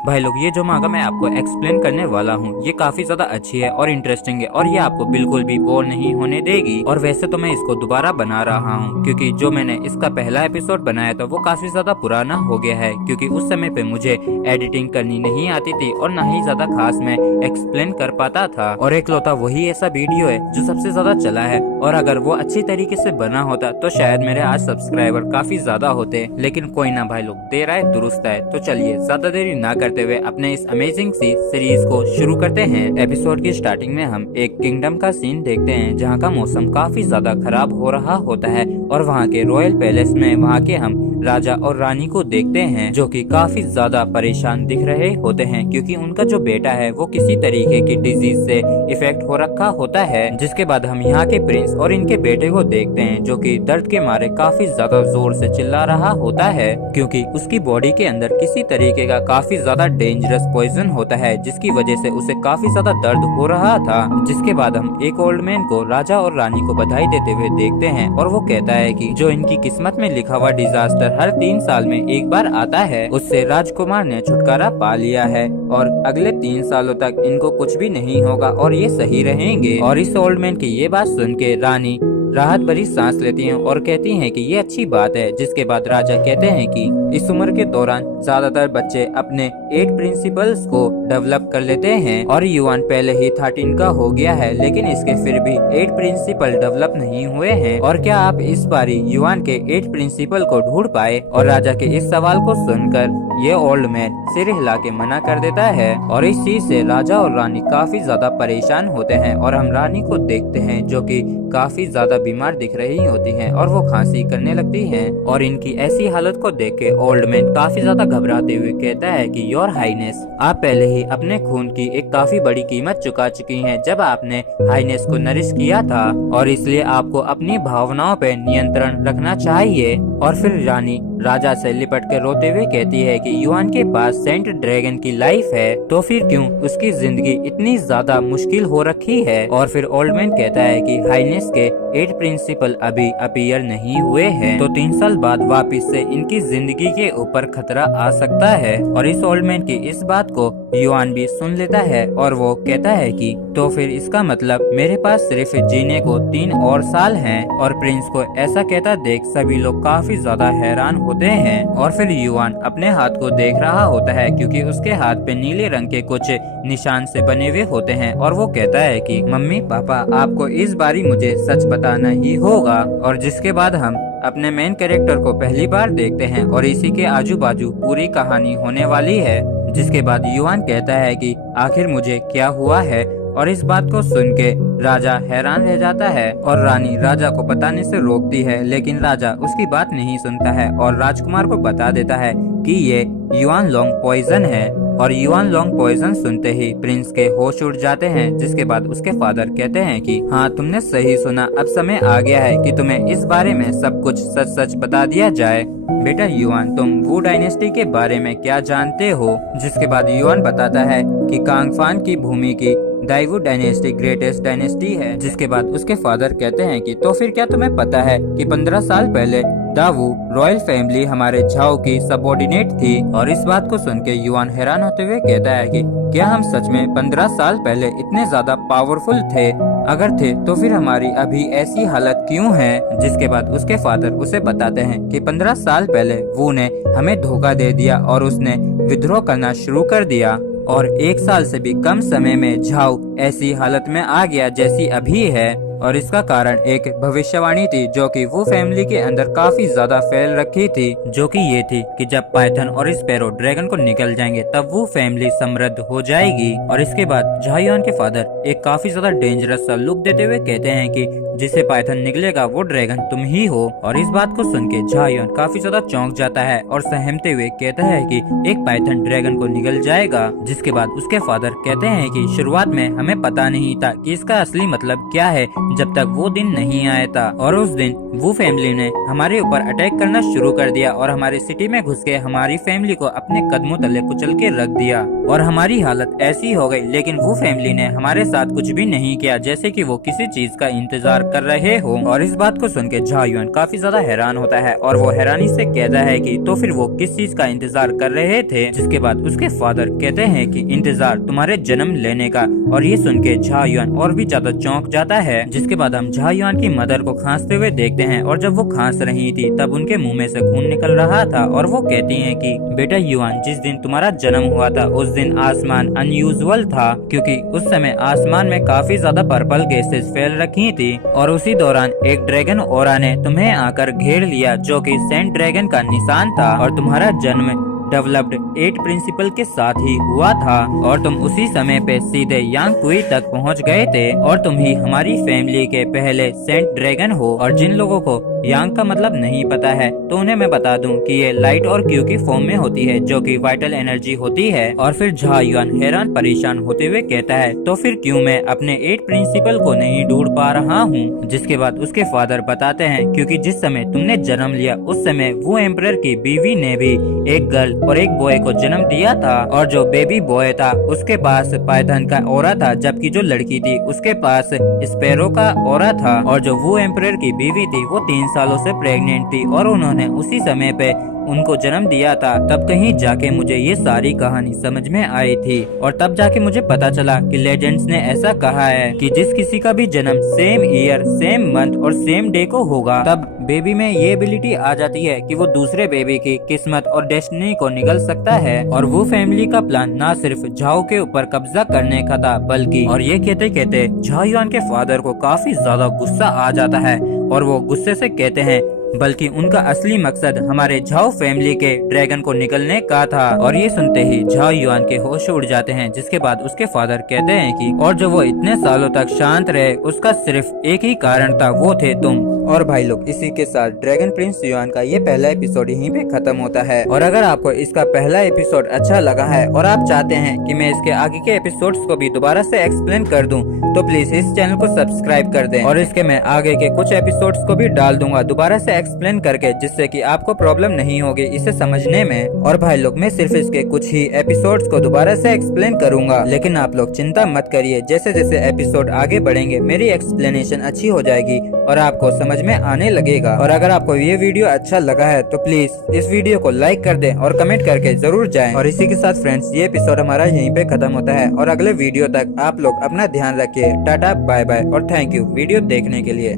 भाई लोग, ये जो मांगा मैं आपको एक्सप्लेन करने वाला हूँ ये काफी ज्यादा अच्छी है और इंटरेस्टिंग है और ये आपको बिल्कुल भी बोर नहीं होने देगी। और वैसे तो मैं इसको दोबारा बना रहा हूँ क्योंकि जो मैंने इसका पहला एपिसोड बनाया था वो काफी ज्यादा पुराना हो गया है, क्योंकि उस समय पे मुझे एडिटिंग करनी नहीं आती थी और ना ही ज्यादा खास मैं एक्सप्लेन कर पाता था। और एकलौता वही ऐसा वीडियो है जो सबसे ज्यादा चला है, और अगर वो अच्छी तरीके से बना होता तो शायद मेरे आज सब्सक्राइबर काफी ज्यादा होते। लेकिन कोई ना भाई लोग, देर आए दुरुस्त आए। तो चलिए ज्यादा देरी ना करते हुए अपने इस अमेजिंग सी सीरीज को शुरू करते हैं। एपिसोड की स्टार्टिंग में हम एक किंगडम का सीन देखते हैं जहाँ का मौसम काफी ज्यादा खराब हो रहा होता है, और वहाँ के रॉयल पैलेस में वहाँ के हम राजा और रानी को देखते हैं जो कि काफी ज्यादा परेशान दिख रहे होते हैं, क्योंकि उनका जो बेटा है वो किसी तरीके की डिजीज से इफेक्ट हो रखा होता है। जिसके बाद हम यहाँ के प्रिंस और इनके बेटे को देखते हैं जो कि दर्द के मारे काफी ज्यादा जोर से चिल्ला रहा होता है, क्योंकि उसकी बॉडी के अंदर किसी तरीके का काफी ज्यादा डेंजरस पॉइजन होता है, जिसकी वजह से उसे काफी ज्यादा दर्द हो रहा था। जिसके बाद हम एक ओल्ड मैन को राजा और रानी को बधाई देते हुए देखते हैं, और वो कहता है कि जो इनकी किस्मत में लिखा हुआ डिजास्टर हर 3 साल में एक बार आता है उससे राजकुमार ने छुटकारा पा लिया है, और अगले 3 सालों तक इनको कुछ भी नहीं होगा और ये सही रहेंगे। और इस ओल्ड मैन की ये बात सुन के रानी राहत भरी सांस लेती हैं और कहती हैं कि ये अच्छी बात है। जिसके बाद राजा कहते हैं कि इस उम्र के दौरान ज्यादातर बच्चे अपने 8 प्रिंसिपल्स को डेवलप कर लेते हैं, और युवान पहले ही 13 का हो गया है लेकिन इसके फिर भी 8 प्रिंसिपल डेवलप नहीं हुए हैं, और क्या आप इस बारी युवान के 8 प्रिंसिपल को ढूंढ पाए? और राजा के इस सवाल को सुनकर ये ओल्ड मैन सिर हिला के मना कर देता है, और इस चीज से राजा और रानी काफी ज्यादा परेशान होते हैं। और हम रानी को देखते हैं जो कि काफी ज्यादा बीमार दिख रही होती हैं और वो खांसी करने लगती हैं, और इनकी ऐसी हालत को देख के ओल्ड मैन काफी ज्यादा घबराते हुए कहता है कि योर हाइनेस, आप पहले ही अपने खून की एक काफी बड़ी कीमत चुका चुकी हैं जब आपने हाइनेस को नरिश किया था, और इसलिए आपको अपनी भावनाओं पे नियंत्रण रखना चाहिए। और फिर रानी राजा से लिपट कर रोते हुए कहती है कि युवान के पास सेंट ड्रैगन की लाइफ है, तो फिर क्यों उसकी जिंदगी इतनी ज्यादा मुश्किल हो रखी है? और फिर ओल्ड मैन कहता है कि हाइनेस के 8 प्रिंसिपल अभी अपीयर नहीं हुए हैं, तो 3 साल बाद वापस से इनकी जिंदगी के ऊपर खतरा आ सकता है। और इस ओल्ड मैन की इस बात को युवान भी सुन लेता है, और वो कहता है कि तो फिर इसका मतलब मेरे पास सिर्फ जीने को 3 और साल हैं। और प्रिंस को ऐसा कहता देख सभी लोग काफी ज्यादा हैरान होते हैं। और फिर युवान अपने हाथ को देख रहा होता है क्योंकि उसके हाथ पे नीले रंग के कुछ निशान से बने हुए होते हैं, और वो कहता है कि मम्मी पापा आपको इस बारी मुझे सच बताना ही होगा। और जिसके बाद हम अपने मेन कैरेक्टर को पहली बार देखते हैं, और इसी के आजू बाजू पूरी कहानी होने वाली है। जिसके बाद युवान कहता है कि आखिर मुझे क्या हुआ है, और इस बात को सुन के राजा हैरान रह जाता है, और रानी राजा को बताने से रोकती है, लेकिन राजा उसकी बात नहीं सुनता है और राजकुमार को बता देता है कि ये युआन लॉन्ग पॉइजन है। और युआन लॉन्ग पॉइजन सुनते ही प्रिंस के होश उड़ जाते हैं। जिसके बाद उसके फादर कहते हैं कि हाँ तुमने सही सुना, अब समय आ गया है कि तुम्हें इस बारे में सब कुछ सच सच बता दिया जाए। बेटा युआन, तुम वू डायनेस्टी के बारे में क्या जानते हो? जिसके बाद युआन बताता है कि कांगफान की भूमि की दाइवू डायनेस्टी ग्रेटेस्ट डायनेस्टी है। जिसके बाद उसके फादर कहते हैं कि तो फिर क्या तुम्हें पता है कि 15 साल पहले दावू रॉयल फैमिली हमारे झाओ की सबऑर्डिनेट थी? और इस बात को सुन के युआन हैरान होते हुए कहता है कि क्या हम सच में 15 साल पहले इतने ज्यादा पावरफुल थे? अगर थे तो फिर हमारी अभी ऐसी हालत क्यों है? जिसके बाद उसके फादर उसे बताते हैं कि 15 साल पहले वू ने हमें धोखा दे दिया और उसने विद्रोह करना शुरू कर दिया, और 1 साल से भी कम समय में झाओ ऐसी हालत में आ गया जैसी अभी है। और इसका कारण एक भविष्यवाणी थी जो कि वो फैमिली के अंदर काफी ज्यादा फैल रखी थी, जो कि ये थी कि जब पाइथन और स्पैरो ड्रैगन को निकल जाएंगे तब वो फैमिली समृद्ध हो जाएगी। और इसके बाद झायोन के फादर एक काफी ज्यादा डेंजरस सा लुक देते हुए कहते हैं कि जिसे पाइथन निकलेगा वो ड्रैगन तुम ही हो। और इस बात को सुन के झायोन काफी ज्यादा चौंक जाता है और सहमते हुए कहता है कि एक पाइथन ड्रैगन को निकल जाएगा। जिसके बाद उसके फादर कहते हैं कि शुरुआत में हमें पता नहीं था कि इसका असली मतलब क्या है जब तक वो दिन नहीं आया था, और उस दिन वो फैमिली ने हमारे ऊपर अटैक करना शुरू कर दिया और हमारे सिटी में घुस के हमारी फैमिली को अपने कदमों तले कुचल के रख दिया, और हमारी हालत ऐसी हो गई। लेकिन वो फैमिली ने हमारे साथ कुछ भी नहीं किया, जैसे कि वो किसी चीज का इंतजार कर रहे हो। और इस बात को सुन के झा युआन काफी ज्यादा हैरान होता है और वो हैरानी से कहता है कि तो फिर वो किस चीज का इंतजार कर रहे थे। जिसके बाद उसके फादर कहते हैं कि इंतजार तुम्हारे जन्म लेने का। और ये सुन के झा युआन और भी ज्यादा चौंक जाता है। जिसके बाद हम झा युआन की मदर को खांसते हुए देखते हैं और जब वो खांस रही थी तब उनके मुंह में से खून निकल रहा था और वो कहती हैं कि बेटा युआन, जिस दिन तुम्हारा जन्म हुआ था उस दिन आसमान अनयूजुअल था, क्योंकि उस समय आसमान में काफी ज्यादा पर्पल गैसेस फैल रखी थी और उसी दौरान एक ड्रैगन ओरा ने तुम्हें आकर घेर लिया जो कि सेंट ड्रैगन का निशान था। और तुम्हारा जन्म डेवलप्ड 8 प्रिंसिपल के साथ ही हुआ था और तुम उसी समय पे सीधे यांग कुई तक पहुंच गए थे और तुम ही हमारी फैमिली के पहले सेंट ड्रैगन हो। और जिन लोगों को यांग का मतलब नहीं पता है तो उन्हें मैं बता दूं कि ये लाइट और क्यू की फॉर्म में होती है जो कि वाइटल एनर्जी होती है। और फिर झा युआन हैरान परेशान होते हुए कहता है तो फिर क्यों मैं अपने 8 प्रिंसिपल को नहीं ढूंढ पा रहा हूँ। जिसके बाद उसके फादर बताते हैं क्योंकि जिस समय तुमने जन्म लिया उस समय वो एम्परर की बीवी ने भी एक गर्ल और एक बॉय को जन्म दिया था और जो बेबी बॉय था उसके पास पाइथन का ओरा था, जबकि जो लड़की थी उसके पास स्पैरो का ओरा था। और जो वो एम्परर की बीवी थी वो 3 सालों से प्रेग्नेंट थी और उन्होंने उसी समय पे उनको जन्म दिया था। तब कहीं जाके मुझे ये सारी कहानी समझ में आई थी और तब जाके मुझे पता चला कि लेजेंड्स ने ऐसा कहा है कि जिस किसी का भी जन्म सेम ईयर, सेम मंथ और सेम डे को होगा तब बेबी में ये एबिलिटी आ जाती है कि वो दूसरे बेबी की किस्मत और डेस्टिनी को निगल सकता है। और वो फैमिली का प्लान ना सिर्फ झाओ के ऊपर कब्जा करने का था बल्कि, और ये कहते कहते झा युआन के फादर को काफी ज्यादा गुस्सा आ जाता है और वो गुस्से से कहते हैं बल्कि उनका असली मकसद हमारे झाओ फैमिली के ड्रैगन को निकलने का था। और ये सुनते ही झा युआन के होश उड़ जाते हैं। जिसके बाद उसके फादर कहते हैं कि और जो वो इतने सालों तक शांत रहे उसका सिर्फ एक ही कारण था, वो थे तुम। और भाई लोग, इसी के साथ ड्रैगन प्रिंस युआन का ये पहला एपिसोड यहीं पे खत्म होता है। और अगर आपको इसका पहला एपिसोड अच्छा लगा है और आप चाहते हैं कि मैं इसके आगे के एपिसोड्स को भी दोबारा से एक्सप्लेन कर दूं, तो प्लीज इस चैनल को सब्सक्राइब कर दें और इसके मैं आगे के कुछ एपिसोड्स को भी डाल दूंगा दोबारा से एक्सप्लेन करके, जिससे कि आपको प्रॉब्लम नहीं होगी इसे समझने में। और भाई लोग, मैं सिर्फ इसके कुछ ही एपिसोड्स को दोबारा से एक्सप्लेन करूंगा, लेकिन आप लोग चिंता मत करिए, जैसे जैसे एपिसोड आगे बढ़ेंगे मेरी एक्सप्लेनेशन अच्छी हो जाएगी और आपको समझ में आने लगेगा। और अगर आपको ये वीडियो अच्छा लगा है तो प्लीज इस वीडियो को लाइक कर दें और कमेंट करके जरूर जाएं। और इसी के साथ फ्रेंड्स, ये एपिसोड हमारा यहीं पे खत्म होता है और अगले वीडियो तक आप लोग अपना ध्यान रखिए। टाटा, बाय बाय और थैंक यू वीडियो देखने के लिए।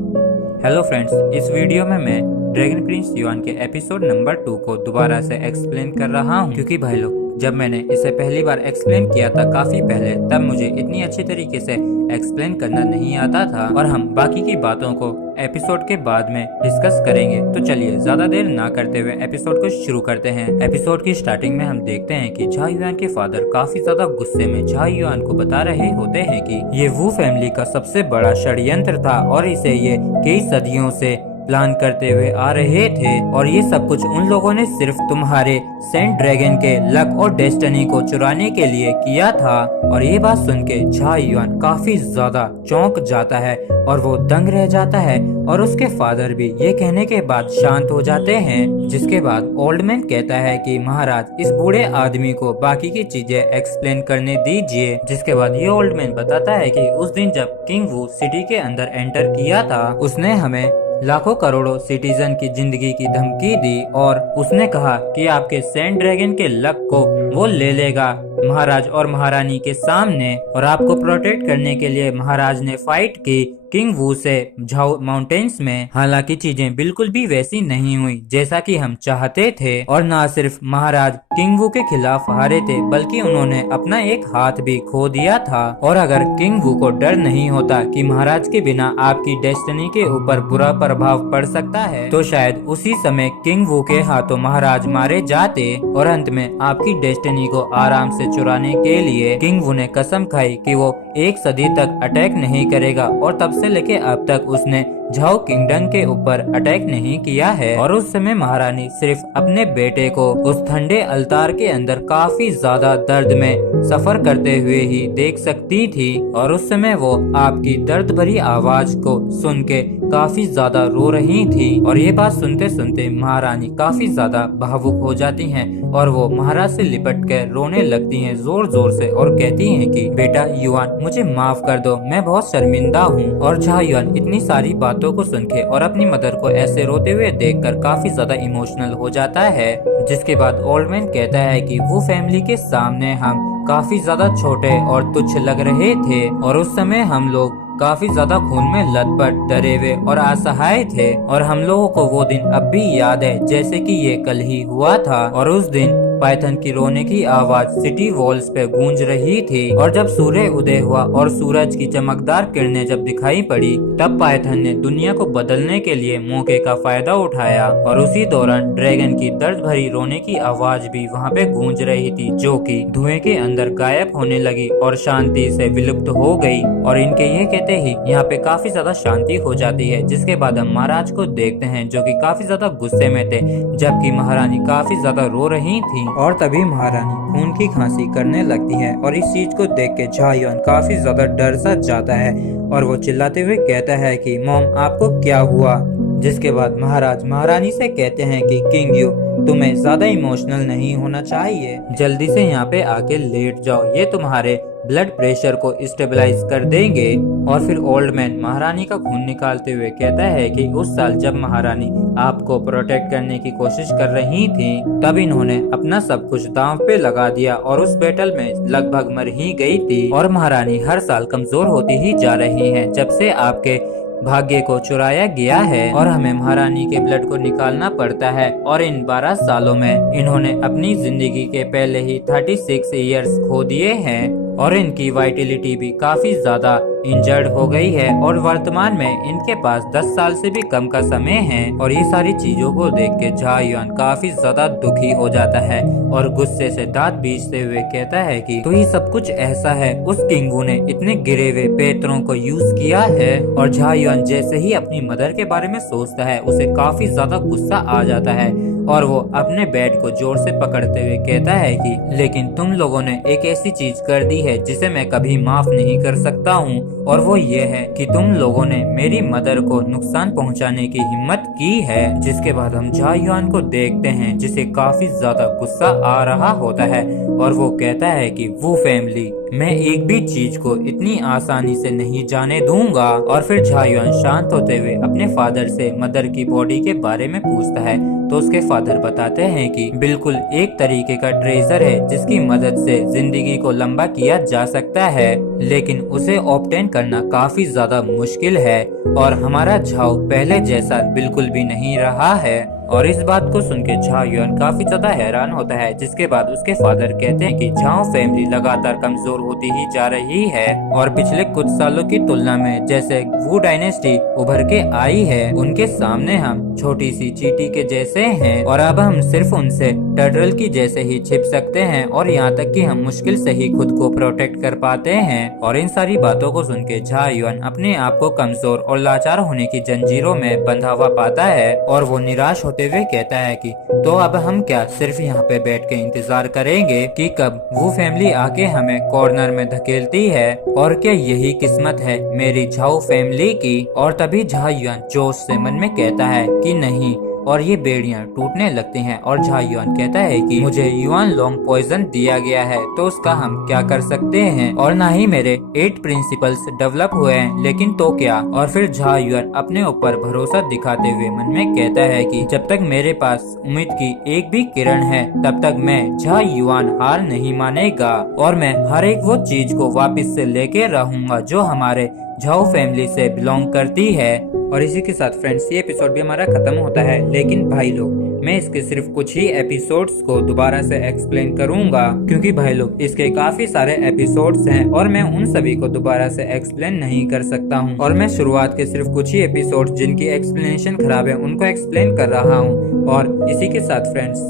हेलो फ्रेंड्स, इस वीडियो में मैं ड्रैगन प्रिंस युआन के एपिसोड नंबर 2 को दोबारा से एक्सप्लेन कर रहा हूँ, क्योंकि भाई लोग जब मैंने इसे पहली बार एक्सप्लेन किया था काफी पहले, तब मुझे इतनी अच्छी तरीके से एक्सप्लेन करना नहीं आता था। और हम बाकी की बातों को एपिसोड के बाद में डिस्कस करेंगे। तो चलिए ज्यादा देर ना करते हुए एपिसोड को शुरू करते हैं। एपिसोड की स्टार्टिंग में हम देखते हैं कि झा युआन के फादर काफी ज्यादा गुस्से में झा युआन को बता रहे होते हैं कि ये वो फैमिली का सबसे बड़ा षड्यंत्र था और इसे ये कई सदियों से प्लान करते हुए आ रहे थे और ये सब कुछ उन लोगों ने सिर्फ तुम्हारे सेंट ड्रैगन के लक और डेस्टिनी को चुराने के लिए किया था। और ये बात सुन के झा युआन काफी ज्यादा चौंक जाता है और वो दंग रह जाता है और उसके फादर भी ये कहने के बाद शांत हो जाते हैं। जिसके बाद ओल्ड मैन कहता है कि महाराज, इस बूढ़े आदमी को बाकी की चीजें एक्सप्लेन करने दीजिए। जिसके बाद ये ओल्ड मैन बताता है कि उस दिन जब किंग वू सिटी के अंदर एंटर किया था, उसने हमें लाखों करोड़ों सिटीजन की जिंदगी की धमकी दी और उसने कहा कि आपके सेंट ड्रैगन के लक को वो ले लेगा महाराज और महारानी के सामने। और आपको प्रोटेक्ट करने के लिए महाराज ने फाइट की किंग वू से झाओ माउंटेन्स में। हालांकि चीजें बिल्कुल भी वैसी नहीं हुई जैसा कि हम चाहते थे और ना सिर्फ महाराज किंग वू के खिलाफ हारे थे बल्कि उन्होंने अपना एक हाथ भी खो दिया था। और अगर किंग वू को डर नहीं होता कि महाराज के बिना आपकी डेस्टिनी के ऊपर बुरा प्रभाव पड़ सकता है, तो शायद उसी समय किंग वू के हाथों महाराज मारे जाते और अंत में आपकी डेस्टिनी को आराम से चुराने के लिए किंग वू ने कसम खाई कि वो 1 सदी तक अटैक नहीं करेगा। और तब से लेके अब तक उसने झाओ किंगडम के ऊपर अटैक नहीं किया है। और उस समय महारानी सिर्फ अपने बेटे को उस ठंडे अलतार के अंदर काफी ज्यादा दर्द में सफर करते हुए ही देख सकती थी और उस समय वो आपकी दर्द भरी आवाज को सुन के काफी ज्यादा रो रही थी और ये बात सुनते सुनते महारानी काफी ज्यादा भावुक हो जाती हैं और वो महाराज से लिपट कर रोने लगती हैं जोर जोर से और कहती हैं कि बेटा युआन, मुझे माफ कर दो, मैं बहुत शर्मिंदा हूँ। और झा युआन इतनी सारी बातों को सुन के और अपनी मदर को ऐसे रोते हुए देखकर काफी ज्यादा इमोशनल हो जाता है। जिसके बाद ओल्ड मैन कहता है कि वो फैमिली के सामने हम काफी ज्यादा छोटे और तुच्छ लग रहे थे और उस समय हम लोग काफी ज्यादा खून में लथपथ, डरे हुए और असहाय थे और हम लोगों को वो दिन अब भी याद है जैसे कि ये कल ही हुआ था। और उस दिन पाइथन की रोने की आवाज सिटी वॉल्स पे गूंज रही थी और जब सूर्य उदय हुआ और सूरज की चमकदार किरणें जब दिखाई पड़ी तब पाइथन ने दुनिया को बदलने के लिए मौके का फायदा उठाया और उसी दौरान ड्रैगन की दर्द भरी रोने की आवाज भी वहाँ पे गूंज रही थी, जो कि धुएं के अंदर गायब होने लगी और शांति से विलुप्त हो गई। और इनके ये कहते ही यहाँ पे काफी ज्यादा शांति हो जाती है। जिसके बाद हम महाराज को देखते हैं जो कि काफी ज्यादा गुस्से में थे, जबकि महारानी काफी ज्यादा रो रही थी। और तभी महारानी खून की खांसी करने लगती है और इस चीज को देख के झा युआन काफी ज्यादा डर सा जाता है और वो चिल्लाते हुए कहता है कि मॉम, आपको क्या हुआ। जिसके बाद महाराज महारानी से कहते हैं कि किंग यू, तुम्हें ज्यादा इमोशनल नहीं होना चाहिए, जल्दी से यहाँ पे आके लेट जाओ, ये तुम्हारे ब्लड प्रेशर को स्टेबलाइज कर देंगे। और फिर ओल्ड मैन महारानी का खून निकालते हुए कहता है कि उस साल जब महारानी आपको प्रोटेक्ट करने की कोशिश कर रही थी तब इन्होंने अपना सब कुछ दांव पे लगा दिया और उस बैटल में लगभग मर ही गई थी और महारानी हर साल कमजोर होती ही जा रही है जब से आपके भाग्य को चुराया गया है और हमें महारानी के ब्लड को निकालना पड़ता है। और इन 12 सालों में इन्होंने अपनी जिंदगी के पहले ही 36 इयर्स खो दिए हैं और इनकी वाइटिलिटी भी काफी ज्यादा इंजर्ड हो गई है और वर्तमान में इनके पास 10 साल से भी कम का समय है। और ये सारी चीजों को देख के झा युआन काफी ज्यादा दुखी हो जाता है और गुस्से से दांत बीचते हुए कहता है कि तो ये सब कुछ ऐसा है, उस किंगू ने इतने गिरे हुए पेत्रों को यूज किया है। और झा युआन जैसे ही अपनी मदर के बारे में सोचता है उसे काफी ज्यादा गुस्सा आ जाता है और वो अपने बेड को जोर से पकड़ते हुए कहता है कि लेकिन तुम लोगों ने एक ऐसी चीज कर दी है जिसे मैं कभी माफ नहीं कर सकता हूँ और वो ये है कि तुम लोगों ने मेरी मदर को नुकसान पहुंचाने की हिम्मत की है। जिसके बाद हम झा युआन को देखते हैं जिसे काफी ज्यादा गुस्सा आ रहा होता है और वो कहता है कि वो फैमिली, मैं एक भी चीज को इतनी आसानी से नहीं जाने दूंगा। और फिर झा युआन शांत होते हुए अपने फादर से मदर की बॉडी के बारे में पूछता है तो उसके फादर बताते हैं कि बिल्कुल एक तरीके का ट्रेजर है जिसकी मदद से जिंदगी को लंबा किया जा सकता है, लेकिन उसे ऑब्टेन करना काफी ज्यादा मुश्किल है और हमारा झाओ पहले जैसा बिल्कुल भी नहीं रहा है। और इस बात को सुन के झा युआन काफी ज्यादा हैरान होता है। जिसके बाद उसके फादर कहते हैं कि झाओ फैमिली लगातार कमजोर होती ही जा रही है और पिछले कुछ सालों की तुलना में जैसे वू डायनेस्टी उभर के आई है उनके सामने हम छोटी सी चींटी के जैसे हैं और अब हम सिर्फ उनसे टर्टल की जैसे ही छिप सकते हैं और यहाँ तक कि हम मुश्किल से ही खुद को प्रोटेक्ट कर पाते हैं। और इन सारी बातों को सुन के झा युआन अपने आप को कमजोर और लाचार होने की जंजीरों में बंधा हुआ पाता है और वो निराश होते हुए कहता है कि तो अब हम क्या सिर्फ यहाँ पे बैठ के इंतजार करेंगे कि कब वो फैमिली आके हमें कॉर्नर में धकेलती है, और क्या यही किस्मत है मेरी झाओ फैमिली की। और तभी झा युआन जोश से मन में कहता है कि नहीं, और ये बेड़ियां टूटने लगती हैं और झा युआन कहता है कि मुझे युआन लोंग पॉइजन दिया गया है तो उसका हम क्या कर सकते हैं और ना ही मेरे 8 प्रिंसिपल्स डेवलप हुए हैं, लेकिन तो क्या। और फिर झा युआन अपने ऊपर भरोसा दिखाते हुए मन में कहता है कि जब तक मेरे पास उम्मीद की एक भी किरण है तब तक मैं झा युआन हार नहीं मानेगा और मैं हर एक वो चीज को वापस से लेके रहूंगा जो हमारे झाओ फैमिली से बिलोंग करती है। और इसी के साथ फ्रेंड्स ये एपिसोड भी हमारा खत्म होता है, लेकिन भाई लोग मैं इसके सिर्फ कुछ ही एपिसोड्स को दोबारा से एक्सप्लेन करूंगा क्योंकि भाई लोग इसके काफी सारे एपिसोड्स हैं और मैं उन सभी को दोबारा से एक्सप्लेन नहीं कर सकता हूं। और मैं शुरुआत के सिर्फ कुछ ही एपिसोड्स जिनकी एक्सप्लेनेशन खराब है उनको एक्सप्लेन कर रहा हूँ। और इसी के साथ फ्रेंड्स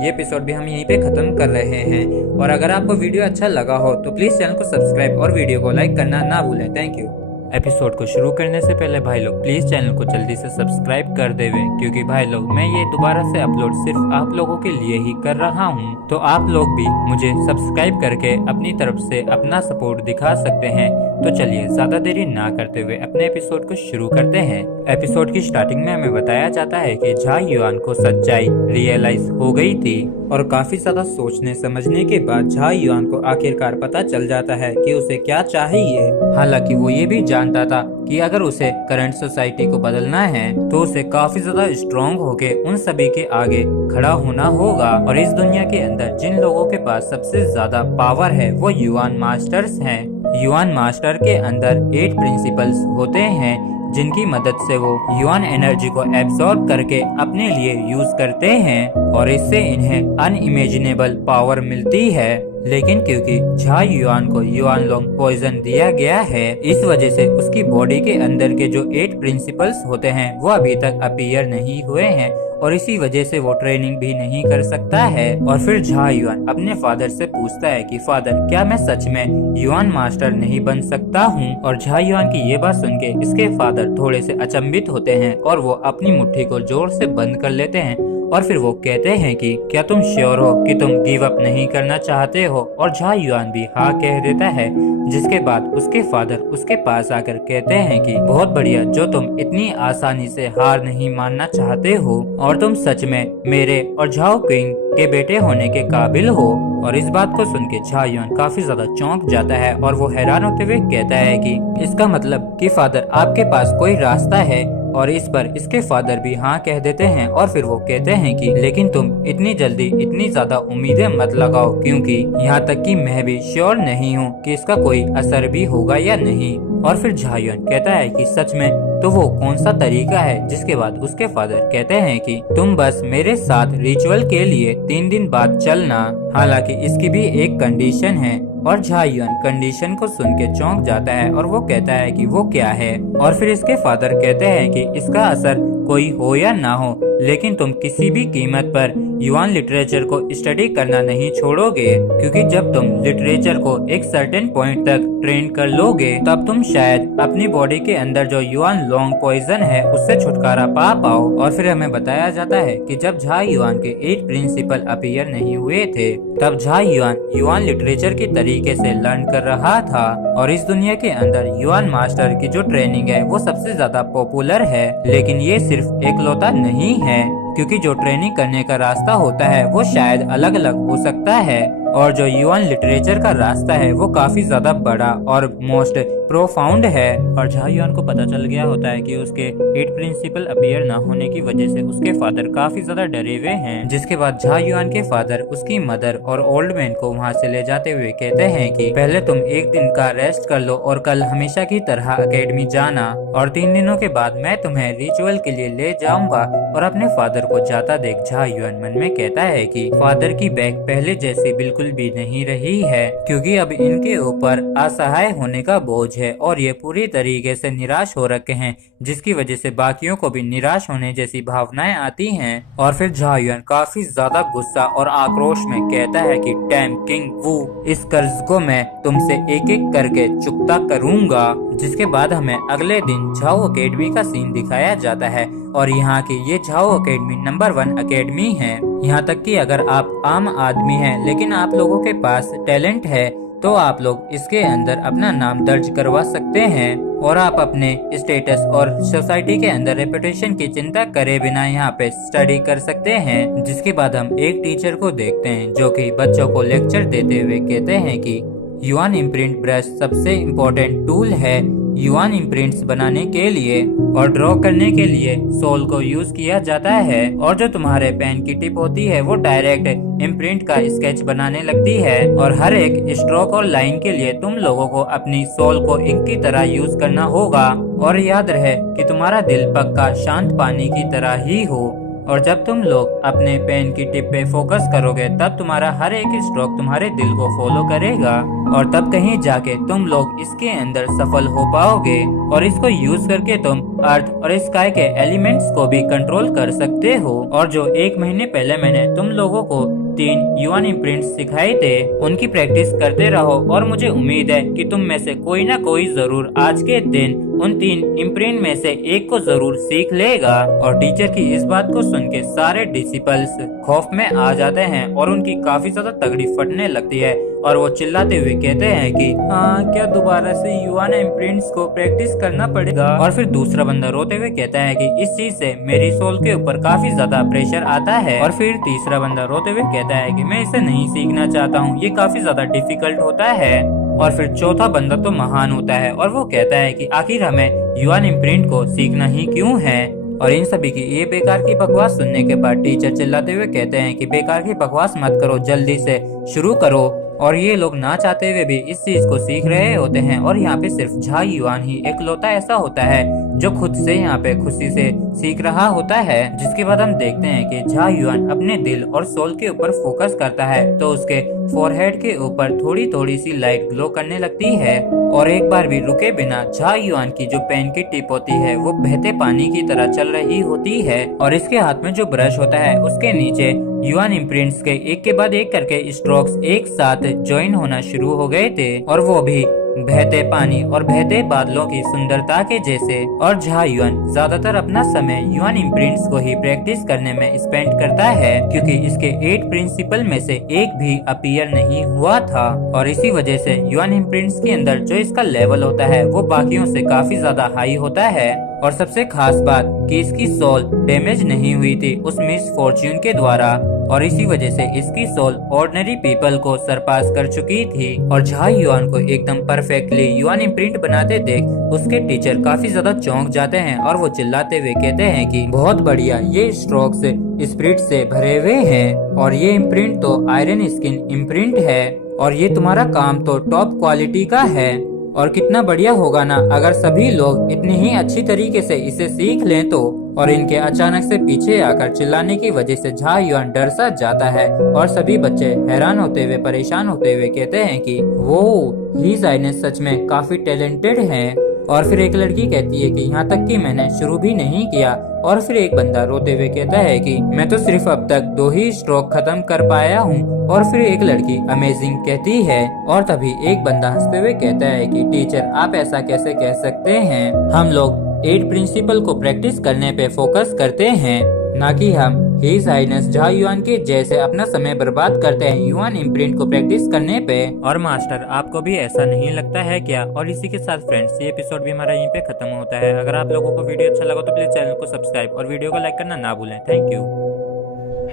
ये एपिसोड भी हम यहीं पे खत्म कर रहे हैं। और अगर आपको वीडियो अच्छा लगा हो तो प्लीज चैनल को सब्सक्राइब और वीडियो को लाइक करना ना भूलें। Thank you. एपिसोड को शुरू करने से पहले भाई लोग प्लीज चैनल को जल्दी से सब्सक्राइब कर देवें क्योंकि भाई लोग मैं ये दोबारा से अपलोड सिर्फ आप लोगों के लिए ही कर रहा हूँ, तो आप लोग भी मुझे सब्सक्राइब करके अपनी तरफ से अपना सपोर्ट दिखा सकते हैं। तो चलिए ज्यादा देरी ना करते हुए अपने एपिसोड को शुरू करते हैं। एपिसोड की स्टार्टिंग में हमें बताया जाता है कि झा युआन को सच्चाई रियलाइज हो गई थी और काफी ज्यादा सोचने समझने के बाद झा युआन को आखिरकार पता चल जाता है कि उसे क्या चाहिए। हालांकि वो ये भी जानता था कि अगर उसे करंट सोसाइटी को बदलना है तो उसे काफी ज्यादा स्ट्रॉन्ग होके उन सभी के आगे खड़ा होना होगा। और इस दुनिया के अंदर जिन लोगों के पास सबसे ज्यादा पावर है वो युआन मास्टर्स हैं। युआन मास्टर के अंदर 8 प्रिंसिपल्स होते हैं जिनकी मदद से वो युआन एनर्जी को एब्सॉर्ब करके अपने लिए यूज करते हैं और इससे इन्हें अनइमेजिनेबल पावर मिलती है। लेकिन क्योंकि झा युआन को युआन लोंग पॉइजन दिया गया है, इस वजह से उसकी बॉडी के अंदर के जो 8 प्रिंसिपल्स होते हैं वो अभी तक अपीयर नहीं हुए हैं और इसी वजह से वो ट्रेनिंग भी नहीं कर सकता है। और फिर झा युआन अपने फादर से पूछता है कि फादर, क्या मैं सच में युआन मास्टर नहीं बन सकता हूँ? और झा युआन की ये बात सुन के इसके फादर थोड़े से अचंभित होते हैं और वो अपनी मुट्ठी को जोर से बंद कर लेते हैं और फिर वो कहते हैं कि क्या तुम श्योर हो कि तुम गिव अप नहीं करना चाहते हो? और झा युआन भी हाँ कह देता है, जिसके बाद उसके फादर उसके पास आकर कहते हैं कि बहुत बढ़िया, जो तुम इतनी आसानी से हार नहीं मानना चाहते हो और तुम सच में मेरे और झाओ किंग के बेटे होने के काबिल हो। और इस बात को सुन के झा युआन काफी ज्यादा चौंक जाता है और वो हैरान होते हुए कहता है कि इसका मतलब कि फादर आपके पास कोई रास्ता है? और इस पर इसके फादर भी हाँ कह देते हैं और फिर वो कहते हैं कि लेकिन तुम इतनी जल्दी इतनी ज्यादा उम्मीदें मत लगाओ, क्योंकि यहाँ तक कि मैं भी श्योर नहीं हूँ कि इसका कोई असर भी होगा या नहीं। और फिर झा युआन कहता है कि सच में? तो वो कौन सा तरीका है? जिसके बाद उसके फादर कहते हैं कि तुम बस मेरे साथ रिचुअल के लिए 3 दिन बाद चलना, हालांकि इसकी भी एक कंडीशन है। और झा युआन कंडीशन को सुन के चौंक जाता है और वो कहता है कि वो क्या है। और फिर इसके फादर कहते हैं कि इसका असर कोई हो या ना हो, लेकिन तुम किसी भी कीमत पर युआन लिटरेचर को स्टडी करना नहीं छोड़ोगे, क्योंकि जब तुम लिटरेचर को एक सर्टेन पॉइंट तक ट्रेन कर लोगे तब तुम शायद अपनी बॉडी के अंदर जो युआन लॉन्ग पॉइजन है उससे छुटकारा पा पाओ। और फिर हमें बताया जाता है कि जब झा युआन के 8 प्रिंसिपल अपीयर नहीं हुए थे तब झा युआन युआन लिटरेचर की तरीके से लर्न कर रहा था। और इस दुनिया के अंदर युआन मास्टर की जो ट्रेनिंग है वो सबसे ज्यादा पॉपुलर है, लेकिन ये सिर्फ एकलौता नहीं है, क्योंकि जो ट्रेनिंग करने का रास्ता होता है वो शायद अलग अलग हो सकता है। और जो युआन लिटरेचर का रास्ता है वो काफी ज्यादा बड़ा और मोस्ट प्रोफाउंड है। और झा युआन को पता चल गया होता है कि उसके 8 प्रिंसिपल अपीयर ना होने की वजह से उसके फादर काफी ज्यादा डरे हुए हैं। जिसके बाद झा युआन के फादर उसकी मदर और ओल्ड मैन को वहाँ से ले जाते हुए कहते हैं कि पहले तुम 1 दिन का रेस्ट कर लो और कल हमेशा की तरह अकेडमी जाना, और 3 दिनों के बाद मैं तुम्हें रिचुअल के लिए ले जाऊंगा। और अपने फादर को जाता देख झा युआन मन में कहता है कि फादर की बैग पहले जैसी बिल्कुल भी नहीं रही है, क्योंकि अब इनके ऊपर असहाय होने का बोझ है और ये पूरी तरीके से निराश हो रखे हैं, जिसकी वजह से बाकियों को भी निराश होने जैसी भावनाएं आती हैं। और फिर झा युआन काफी ज्यादा गुस्सा और आक्रोश में कहता है कि डैम किंग वू, इस कर्ज को मैं तुमसे एक एक करके चुकता करूंगा। जिसके बाद हमें अगले दिन झाओ अकेडमी का सीन दिखाया जाता है और यहाँ की ये झाओ अकेडमी नंबर 1 अकेडमी है। यहाँ तक कि अगर आप आम आदमी हैं लेकिन आप लोगों के पास टैलेंट है तो आप लोग इसके अंदर अपना नाम दर्ज करवा सकते हैं और आप अपने स्टेटस और सोसाइटी के अंदर रेपुटेशन की चिंता करे बिना यहाँ पे स्टडी कर सकते हैं। जिसके बाद हम एक टीचर को देखते हैं जो कि बच्चों को लेक्चर देते हुए कहते हैं कि युआन इम्प्रिंट ब्रश सबसे इम्पोर्टेंट टूल है युआन इम्प्रिंट्स बनाने के लिए और ड्रॉ करने के लिए सोल को यूज किया जाता है। और जो तुम्हारे पेन की टिप होती है वो डायरेक्ट इम्प्रिंट का स्केच बनाने लगती है और हर एक स्ट्रोक और लाइन के लिए तुम लोगों को अपनी सोल को इंक की तरह यूज करना होगा। और याद रहे कि तुम्हारा दिल पक्का शांत पानी की तरह ही हो और जब तुम लोग अपने पेन की टिप पे फोकस करोगे तब तुम्हारा हर एक स्ट्रोक तुम्हारे दिल को फॉलो करेगा और तब कहीं जाके तुम लोग इसके अंदर सफल हो पाओगे और इसको यूज करके तुम अर्थ और स्काई के एलिमेंट्स को भी कंट्रोल कर सकते हो। और जो 1 महीने पहले मैंने तुम लोगों को 3 युआन इम्प्रिंट्स सिखाए थे उनकी प्रैक्टिस करते रहो और मुझे उम्मीद है कि तुम में से कोई ना कोई जरूर आज के दिन उन 3 इम्प्रिंट में से एक को जरूर सीख लेगा। और टीचर की इस बात को सुन के सारे डिसिपल्स खौफ में आ जाते हैं और उनकी काफी ज्यादा तगड़ी फटने लगती है और वो चिल्लाते हुए कहते हैं कि हाँ, क्या दोबारा से युआन इम्प्रिंट्स को प्रैक्टिस करना पड़ेगा। और फिर दूसरा बंदा रोते हुए कहता है कि इस चीज से मेरी सोल के ऊपर काफी ज्यादा प्रेशर आता है। और फिर तीसरा बंदा रोते हुए कहता है कि मैं इसे नहीं सीखना चाहता हूँ, ये काफी ज्यादा डिफिकल्ट होता है। और फिर चौथा बंदा तो महान होता है और वो कहता है कि आखिर हमें युआन इम्प्रिंट को सीखना ही क्यों है। और इन सभी की ये बेकार की बकवास सुनने के बाद टीचर चिल्लाते हुए कहते हैं कि बेकार की बकवास मत करो, जल्दी से शुरू करो। और ये लोग ना चाहते हुए भी इस चीज को सीख रहे होते हैं। और यहाँ पे सिर्फ झा युआन ही एकलौता ऐसा होता है जो खुद से यहाँ पे खुशी से सीख रहा होता है। जिसके बाद हम देखते हैं कि झा युआन अपने दिल और सोल के ऊपर फोकस करता है तो उसके फोरहेड के ऊपर थोड़ी थोड़ी सी लाइट ग्लो करने लगती है। और एक बार भी रुके बिना झा युआन की जो पेन की टिप होती है वो बहते पानी की तरह चल रही होती है। और इसके हाथ में जो ब्रश होता है उसके नीचे युआन इम्प्रिंट्स के एक के बाद एक करके स्ट्रोक्स एक साथ ज्वाइन होना शुरू हो गए थे, और वो भी बहते पानी और बहते बादलों की सुंदरता के जैसे। और झा युआन ज्यादातर अपना समय युआन इम्प्रिंट्स को ही प्रैक्टिस करने में स्पेंड करता है, क्योंकि इसके 8 प्रिंसिपल में से एक भी अपीयर नहीं हुआ था। और इसी वजह से युआन इम्प्रिंट्स के अंदर जो इसका लेवल होता है वो बाकियों से काफी ज्यादा हाई होता है। और सबसे खास बात कि इसकी सोल डैमेज नहीं हुई थी उस मिस फॉर्च्यून के द्वारा, और इसी वजह से इसकी सोल ऑर्डिनरी पीपल को सरपास कर चुकी थी। और झा युआन को एकदम परफेक्टली युआन इम्प्रिंट बनाते देख उसके टीचर काफी ज्यादा चौंक जाते हैं और वो चिल्लाते हुए कहते हैं कि बहुत बढ़िया, ये स्ट्रोक्स स्पिरिट से भरे हुए हैं और ये इम्प्रिंट तो आयरन स्किन इम्प्रिंट है और ये तुम्हारा काम तो टॉप क्वालिटी का है। और कितना बढ़िया होगा ना अगर सभी लोग इतनी ही अच्छी तरीके से इसे सीख लें तो। और इनके अचानक से पीछे आकर चिल्लाने की वजह से झा युआन डर सा जाता है और सभी बच्चे हैरान होते हुए परेशान होते हुए कहते हैं कि वो ही साइनेस सच में काफी टैलेंटेड हैं। और फिर एक लड़की कहती है कि यहाँ तक कि मैंने शुरू भी नहीं किया। और फिर एक बंदा रोते हुए कहता है कि मैं तो सिर्फ अब तक 2 ही स्ट्रोक खत्म कर पाया हूँ। और फिर एक लड़की अमेजिंग कहती है और तभी एक बंदा हंसते हुए कहता है कि टीचर आप ऐसा कैसे कह सकते हैं, हम लोग 8 प्रिंसिपल को प्रैक्टिस करने पे फोकस करते हैं, ना कि हम हिज हाइनेस झा युआन के जैसे अपना समय बर्बाद करते हैं युआन इम्प्रिंट को प्रैक्टिस करने पे। और मास्टर आपको भी ऐसा नहीं लगता है क्या? और इसी के साथ फ्रेंड्स ये एपिसोड भी हमारा यहीं पे खत्म होता है। अगर आप लोगों को वीडियो अच्छा लगा तो प्लीज चैनल को सब्सक्राइब और वीडियो को लाइक करना ना भूलें। Thank you.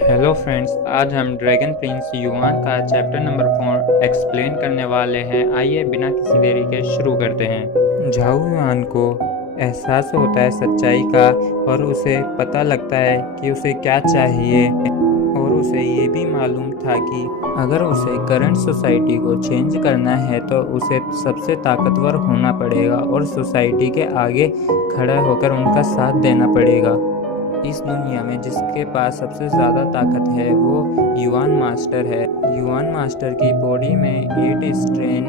हेलो फ्रेंड्स, आज हम ड्रैगन प्रिंस युआन का चैप्टर नंबर 4 एक्सप्लेन करने वाले हैं। आइए बिना किसी देरी के शुरू करते हैं। झाओ युआन को एहसास होता है सच्चाई का और उसे पता लगता है कि उसे क्या चाहिए, और उसे ये भी मालूम था कि अगर उसे करंट सोसाइटी को चेंज करना है तो उसे सबसे ताकतवर होना पड़ेगा और सोसाइटी के आगे खड़ा होकर उनका साथ देना पड़ेगा। इस दुनिया में जिसके पास सबसे ज़्यादा ताकत है वो युआन मास्टर है। युआन मास्टर की बॉडी में 8 स्ट्रेन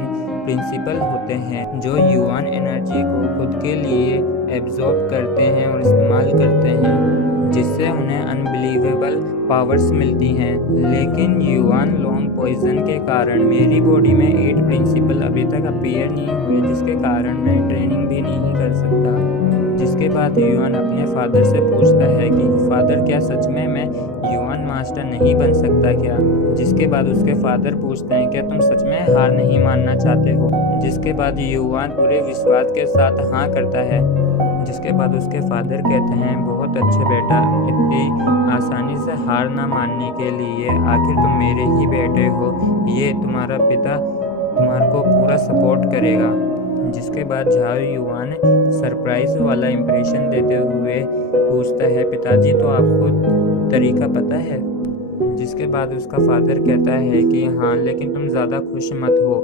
प्रिंसिपल होते हैं जो युआन एनर्जी को खुद के लिए एब्जॉर्ब करते हैं और इस्तेमाल करते हैं, जिससे उन्हें अनबिलीवेबल पावर्स मिलती हैं। लेकिन युआन लॉन्ग पॉइजन के कारण मेरी बॉडी में 8 प्रिंसिपल अभी तक अपीयर नहीं हुए, जिसके कारण मैं ट्रेनिंग भी नहीं कर सकता। जिसके बाद युआन अपने फादर से पूछता है कि फादर क्या सच में मैं युआन मास्टर नहीं बन सकता क्या? जिसके बाद उसके फादर पूछते हैं क्या तुम सच में हार नहीं मानना चाहते हो? जिसके बाद युआन पूरे विश्वास के साथ हाँ करता है। जिसके बाद उसके फादर कहते हैं बहुत अच्छे बेटा, इतनी आसानी से हार ना मानने के लिए आखिर तुम मेरे ही बेटे हो, ये तुम्हारा पिता तुम्हारे को पूरा सपोर्ट करेगा। जिसके बाद झाओ युआन सरप्राइज वाला इम्प्रेशन देते हुए पूछता है पिताजी तो आपको तरीका पता है? जिसके बाद उसका फादर कहता है कि हाँ, लेकिन तुम ज़्यादा खुश मत हो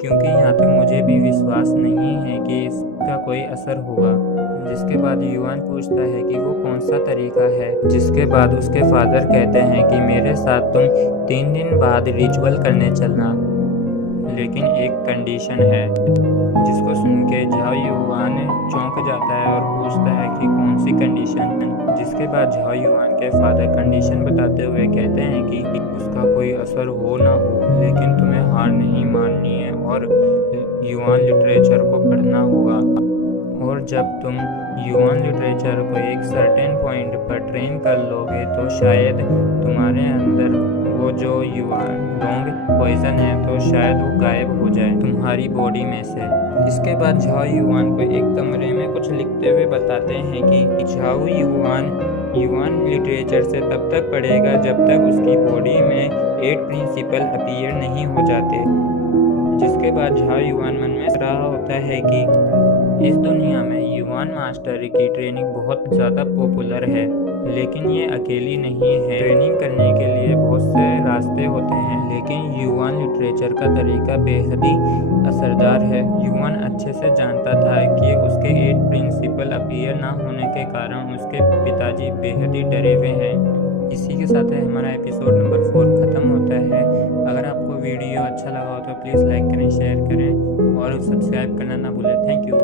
क्योंकि यहाँ तक मुझे भी विश्वास नहीं है कि इसका कोई असर होगा। जिसके बाद युआन पूछता है कि वो कौन सा तरीका है। जिसके बाद उसके फादर कहते हैं कि मेरे साथ तुम 3 दिन बाद रिचुअल करने चलना, लेकिन एक कंडीशन है। जिसको सुन के झाओ युआन चौंक जाता है और पूछता है कि कौन सी कंडीशन। जिसके बाद झाओ युआन के फादर कंडीशन बताते हुए कहते हैं कि उसका कोई असर हो ना हो, लेकिन तुम्हें हार नहीं माननी है और युआन लिटरेचर को पढ़ना होगा। और जब तुम युआन लिटरेचर को एक सर्टेन पॉइंट पर ट्रेन कर लोगे तो शायद तुम्हारे अंदर वो जो युआन डोंग पॉइजन है तो शायद वो गायब हो जाए तुम्हारी बॉडी में से। इसके बाद झाओ युआन को एक कमरे में कुछ लिखते हुए बताते हैं कि झाओ युआन लिटरेचर से तब तक पढ़ेगा जब तक उसकी बॉडी में 8 प्रिंसिपल अपीयर नहीं हो जाते। जिसके बाद झाओ युआन मन में रहा होता है कि इस दुनिया में युआन मास्टर की ट्रेनिंग बहुत ज़्यादा पॉपुलर है, लेकिन ये अकेली नहीं है। ट्रेनिंग करने के लिए बहुत से रास्ते होते हैं, लेकिन युआन लिटरेचर का तरीका बेहद ही असरदार है। युआन अच्छे से जानता था कि उसके 8 प्रिंसिपल अपीयर ना होने के कारण उसके पिताजी बेहद ही डरे हुए हैं। इसी के साथ हमारा एपिसोड नंबर 4 ख़त्म होता है। अगर आपको वीडियो अच्छा लगा हो तो प्लीज़ लाइक करें, शेयर करें और सब्सक्राइब करना ना भूलें। Thank you.